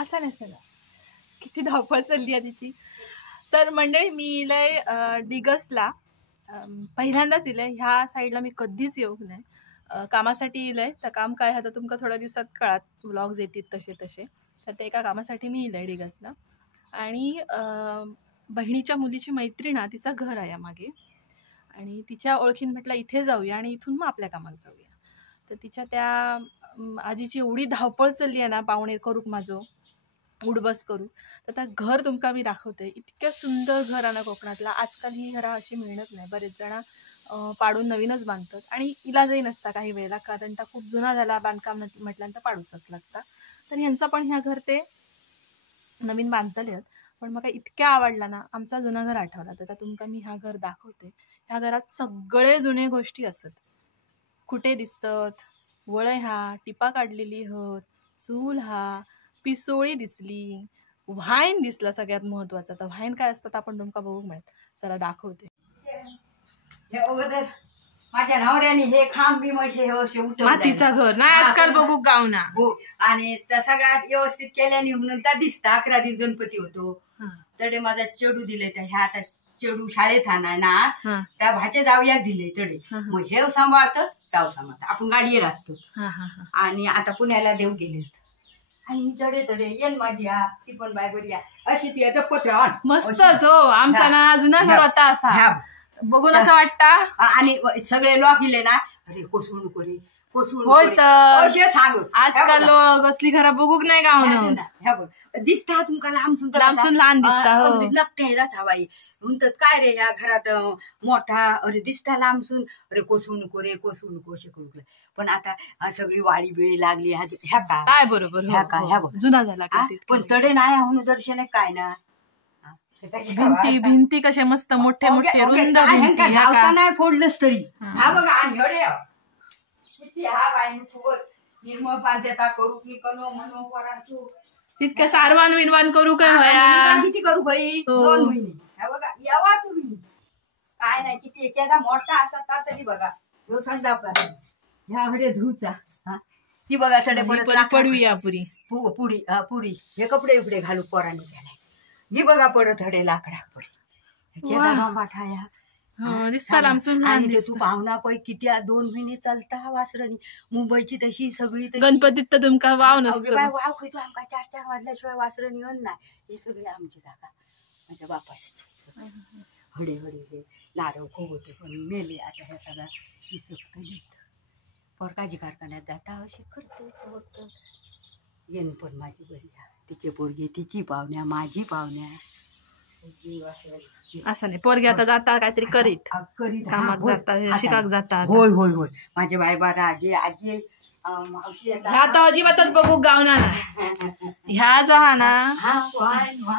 असा नसेल किती धावपळ चालली आहे तिची. तर मंडळी मी इलय डिगसला पहिल्यांदाच इलय. ह्या साईडला मी कधीच येऊ नाही. कामासाठी इलय. तर काम काय आता तुमका थोड्या दिवसात कळत, व्लॉग्स येतील तसे तसे. तर ते एका कामासाठी मी इलय डिगसला. आणि बहिणीच्या मुलीची मैत्रीण आहे, तिचं घर आहे मागे. आणि तिच्या ओळखीन म्हटलं इथे जाऊया आणि इथून मग आपल्या कामाला जाऊया. तर तिच्या त्या आजीची एवढी धावपळ चालली आहे ना, पाहुणे करूक माझं उडबस करू. तर त्या घर तुमका मी दाखवते. इतक्या सुंदर घर आहे ना कोकणातला. आजकाल ही घरं अशी मिळत नाही. बरेच जण पाडून नवीनच बांधतात आणि इलाजही नसता काही वेळेला, कारण त्या खूप जुना झाला बांधकाम म्हटल्यानंतर पाडूचच लागता. तर ह्यांचं पण ह्या घर ते नवीन बांधतले आहेत. पण मला इतक्या आवडला ना, आमचा जुना घर आठवला. तर तुमका मी ह्या घर दाखवते. ह्या घरात सगळे जुने गोष्टी असत. कुठे दिसतात, वळय हा, टिपा काढलेली हत, चूल हा, पिसोळी दिसली, व्हाईन दिसला सगळ्यात महत्वाचा. तर व्हाईन काय असतात आपण तुमका बघू मिळत. चला दाखवते. हे अगोदर माझ्या नवऱ्याने हे खांब बी हे वर्ष उठवलं मातीचं घर नाही आजकाल बघू गावना. हो, आणि त्या सगळ्यात व्यवस्थित केल्याने म्हणून त्या दिसता 11 दिवस गणपती होतो. तडे माझा चेडू दिले तर ह्या आता चेडू शाळेत आणा ना, त्या भाचे जाऊया दिले तडे. मग हे सांभाळतं जाऊ सांभाळतं. आपण गाडीवर असतो. आणि आता पुण्याला देऊ गेले आणि तडे तडे येन माझी ती पण बाय बरी अशी ती पत्र मस्तच. हो, आमचा ना जुना घर होता असा बघून असं वाटतं. आणि सगळे लॉक इले ना, अरे कोसळू नको रे, कोसळू होय तर सांग. आजकाल असली घरा बघूक नाही गावनं. दिसता तुमका लांबसून लहान दिसता. नकट्याच हवाई म्हणतात काय रे ह्या घरात मोठा, अरे दिसता लांबसून, अरे कोसळू नको रे, कोसळू नको असे करू. पण आता सगळी वाळी बिळी लागली ह्या का काय बरोबर ह्या का ह्या जुना झाला का. पण तडे नाही म्हणून दर्शन काय ना. भिंती कसे मस्त मोठे मोठे रुंद नाही फोडलंच तरी. हा बघा आणि किती हा बाय निर्मळ पाद्यता करू की कनो म्हणून पोरांचो तितकं सारवान विनवान करू काय किती करू भाई. 2 महिने हा बघा यावा तुम्ही. काय नाही किती एखादा मोठा असता तरी बघा ह्यो संडा ह्या हडे धुचा. ती बघा तडे पडूया पुरी पुरी हे कपडे उकडे घालू पोरांनी त्याला. ही बघा पडत हडे लाकडा पडे तू पाहुणा पै किती 2 महिने चालता वासरणी. मुंबईची तशी सगळी गणपतीत तर तुमका वाव नसतो. वाव खायचो आमका 4-4 वाजल्याशिवाय वासरणी अन नाही. ही सगळी आमची जागा माझ्या बापाची. हडे हडे हे लाडव खूप होते पण मेले आता. ह्या सगळ्या इसकत पोरकाजी कारखान्यात जाता अशी करते. येन पण माझी बरी तिचे पोरगी तिची पाहुण्या माझी पाहुण्या असं नाही. पोरगी आता जाता काहीतरी करीत कामाक जातात शिकाक जातात. होय होय होय माझे बायबारा आजी आजी मावशी ह्या तर अजिबातच बघू गावना ना. ह्या जहा ना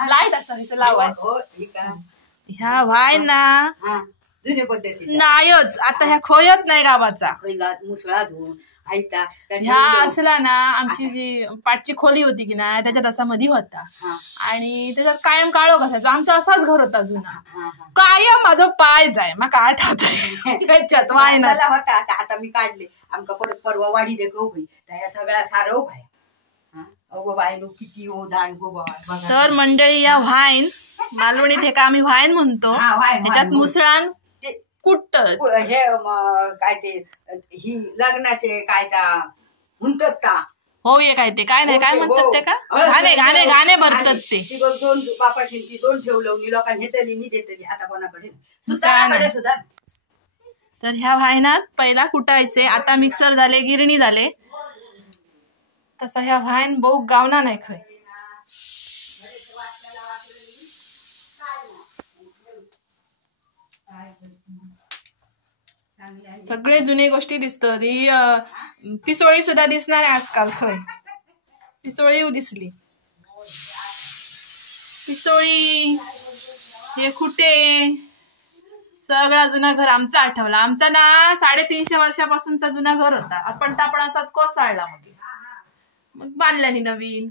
लाईट असता लावाय ह्या व्हाय ना जुन्या पद्धती नाहीच. आता ह्या खोयत नाही गावाचा. मुसळा धुवून ऐकता ह्या असला ना आमची जी पाठची खोली होती की नाही त्याच्यात असा मधी होता आणि त्याच्यात कायम काळोख असायचो. आमचा असाच घर होता जुना. कायम माझं पाय जाय मग आठवत वायनाला होता. आता मी काढले आमका परत परवा वाढी दे गो त्या सगळ्या सारव खाय अगो बायलो किती ओ दाण गो. तर मंडळी या व्हाईन मालवणीत हे का आम्ही व्हाईन म्हणतो. त्याच्यात मुसळान कुट्ट हे काय ते ही लग्नाचे काय म्हणतात का. हो ये काय ते काय नाही काय म्हणतात ते का गाणे गाणे गाणे भरतात ते. 2 बापाची 2 ठेवलं लोकांनी घेतली मी देतली आता कोणाकडे सुद्धा. तर ह्या व्हायनात पहिला कुटायचे आता मिक्सर झाले गिरणी झाले. तसा ह्या व्हाईन बहु गावना नाही खय. सगळे जुने गोष्टी दिसतात. ही पिसोळी सुद्धा दिसणार आहे आजकाल. खय पिसोळी दिसली. पिसोळी हे कुठे सगळा जुना घर आमचा आठवला. आमचा ना 350 वर्षापासूनचा जुना घर होता. आपण असाच कोसळला मग बांधल्यानी नवीन.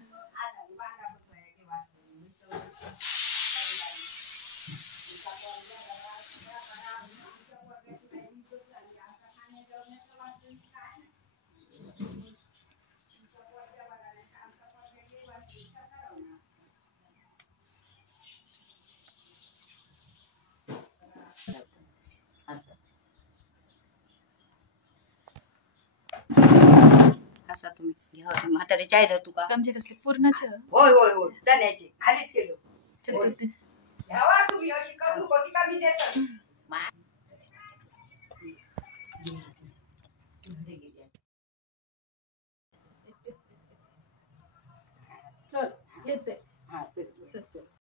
बसा तुम्ही घ्या म्हातारी चाय धर तुका आमचे कसले पूर्णाचे होय होय होय चण्याची आलीच केलो चल, घ्यावा तुम्ही अशी करू नको ती का मी देतो